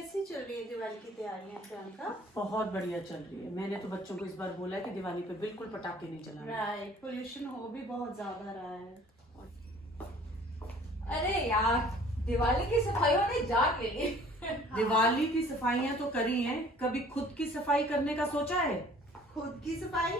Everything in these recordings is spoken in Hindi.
कैसी चल रही है दिवाली की तैयारियां प्रियंका? बहुत बढ़िया चल रही है। मैंने तो बच्चों को इस बार बोला है कि दिवाली पे बिल्कुल पटाखे नहीं चलाने। राइट, पोल्यूशन हो भी बहुत ज्यादा रहा है। अरे यार, दिवाली की सफाइयों ने जाग ले ली। दिवाली की सफाइयां तो करी हैं, कभी खुद की सफाई करने का सोचा है? खुद की सफाई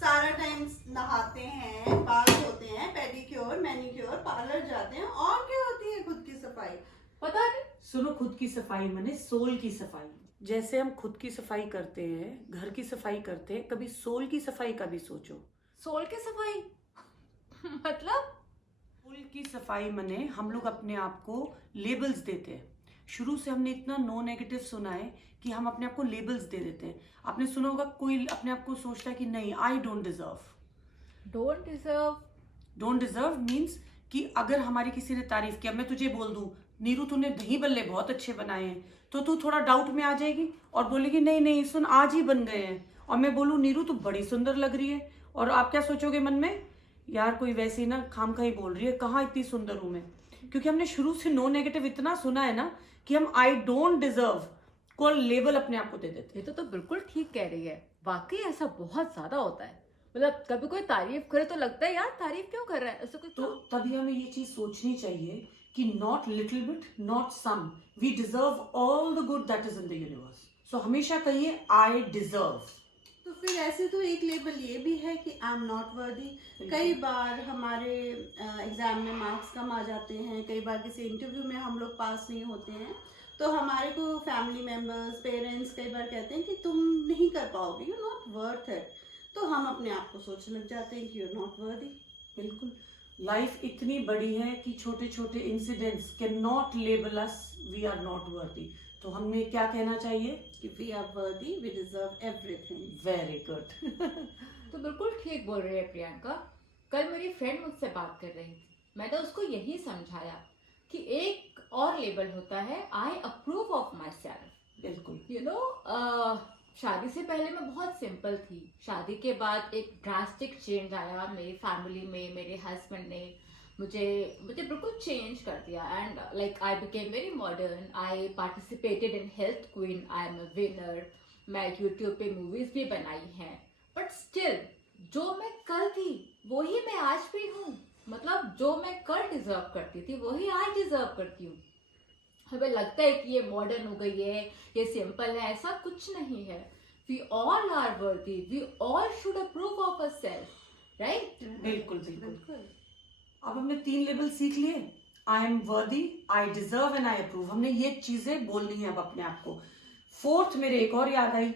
सारा टाइम नहाते हैं, बाल धोते हैं, पेडिक्योर मैनिक्योर, पार्लर जाते हैं, और क्या होती है खुद की सफाई? पता नहीं। सुनो, खुद की सफाई माने सोल की सफाई। जैसे हम खुद की सफाई करते हैं, घर की सफाई करते हैं, कभी सोल की सफाई का भी सोचो। सोल की सफाई मतलब? सोल की सफाई माने हम लोग अपने आप को लेबल्स देते हैं। शुरू से हमने इतना नो नेगेटिव सुना है कि हम अपने आप को लेबल्स दे देते हैं। आपने सुना होगा, कोई अपने आप को सोचता है कि नहीं, I don't deserve. Don't deserve? Don't deserve means कि अगर हमारी किसी ने तारीफ किया, मैं तुझे बोल दूं नीरू तूने दही बल्ले बहुत अच्छे बनाए हैं, तो तू थोड़ा डाउट में आ जाएगी और बोलेगी नहीं नहीं सुन आज ही बन गए हैं। और मैं बोलूं नीरू तू बड़ी सुंदर लग रही है, और आप क्या सोचोगे मन में, यार कोई वैसे ही ना खामखा ही बोल रही है, कहाँ इतनी सुंदर हूं मैं। क्योंकि हमने शुरू से नो नेगेटिव इतना सुना है ना कि हम आई डोंट डिजर्व को लेवल अपने आप को दे देते हैं। ये तो बिल्कुल ठीक कह रही है। वाकई ऐसा बहुत ज्यादा होता है। मतलब कभी कोई तारीफ करे तो लगता है यार तारीफ क्यों कर रहा है, ऐसा कुछ तो तभी हमें ये चीज सोचनी चाहिए कि not little bit, not some, we deserve all the good that is in the universe. So हमेशा कहिए आई डिजर्व। तो फिर ऐसे तो एक लेबल ये भी है कि आई एम नॉट वर्दी। कई बार हमारे एग्जाम में मार्क्स कम आ जाते हैं, कई बार किसी इंटरव्यू में हम लोग पास नहीं होते हैं, तो हमारे को फैमिली मेंबर्स, पेरेंट्स कई बार कहते हैं कि तुम नहीं कर पाओगे, यू नॉट वर्थ इट। तो हम अपने आप को सोचने लग जाते हैं कि यू नॉट वर्दी। बिल्कुल, लाइफ इतनी बड़ी है कि छोटे छोटे incidents can not label us we are not worthy. तो हमें क्या कहना चाहिए कि we are worthy, we deserve everything. Very good. तो बिल्कुल ठीक बोल रही है प्रियंका। कल मेरी फ्रेंड मुझसे बात कर रही थी, मैंने उसको यही समझाया कि एक और लेबल होता है I approve of my self. बिल्कुल। यू नो, शादी से पहले मैं बहुत सिंपल थी। शादी के बाद एक ड्रास्टिक चेंज आया मेरी फैमिली में। मेरे हस्बैंड ने मुझे बिल्कुल चेंज कर दिया and like I became very modern. I participated in health queen, I am a winner. मैं यूट्यूब पे मूवीज भी बनाई हैं, बट स्टिल जो मैं कल थी वही मैं आज भी हूँ। मतलब जो मैं कल डिजर्व करती थी वही आज डिजर्व करती हूँ। हमें लगता है कि ये मॉडर्न हो गई है, ये सिंपल है, ऐसा कुछ नहीं है। We all are worthy, we all should approve of a self, right? बिल्कुल बिल्कुल। अब हमने 3 लेबल सीख लिए, आई एम वर्दी, I deserve and I approve. हमने ये चीजें बोलनी है अब अपने आप को। 4th मेरे एक और याद आई।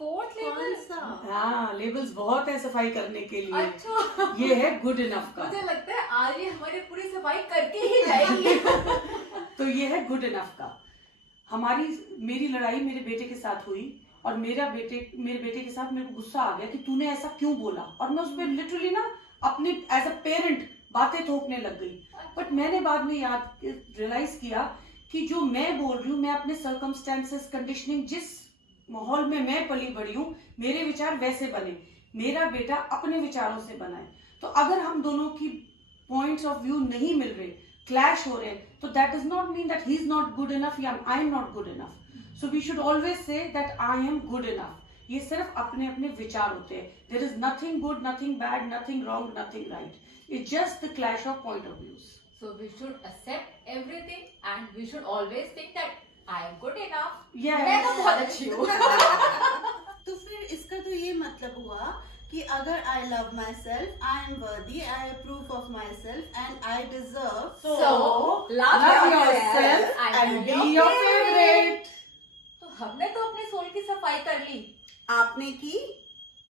4th level? हाँ, लेबल्स बहुत है सफाई करने के लिए। अच्छा। ये है गुड इनफ का। मुझे लगता है आज ये हमारी पूरी सफाई करके ही जाएगी। तो ये है गुड इनफ का। मेरी लड़ाई मेरे बेटे के साथ हुई, और मेरे बेटे के साथ मेरे को गुस्सा आ गया कि तूने ऐसा क्यों बोला, और मैं उस पर लिटरली ना अपने एज अ पेरेंट बातें थोपने लग गई। बट मैंने बाद में रियलाइज किया कि जो मैं बोल रही हूँ, मैं अपने सर्कमस्टेंसेस, कंडीशनिंग, जिस माहौल में मैं पली बड़ी हूँ, मेरे विचार वैसे बने, मेरा बेटा अपने विचारों से बना है। तो अगर हम दोनों की पॉइंट्स ऑफ व्यू नहीं मिल रहे, क्लैश हो रहे, तो that does not mean that he is not good enough या I am not good enough. So we should always say that I am good enough. ये सिर्फ अपने अपने विचार होते हैं। There is nothing good, nothing bad, nothing wrong, nothing right. It's just the clash of point of views. So we should accept everything and we should always think that I am good enough. Yes. मैं तो बहुत अच्छी हूँ। तो फिर इसका तो ये मतलब हुआ कि अगर I love my self, I am वर्दी, I approve of my self and I deserve, So love yourself and be your favorite. तो हमने तो अपने सोल की सफाई कर ली। आपने की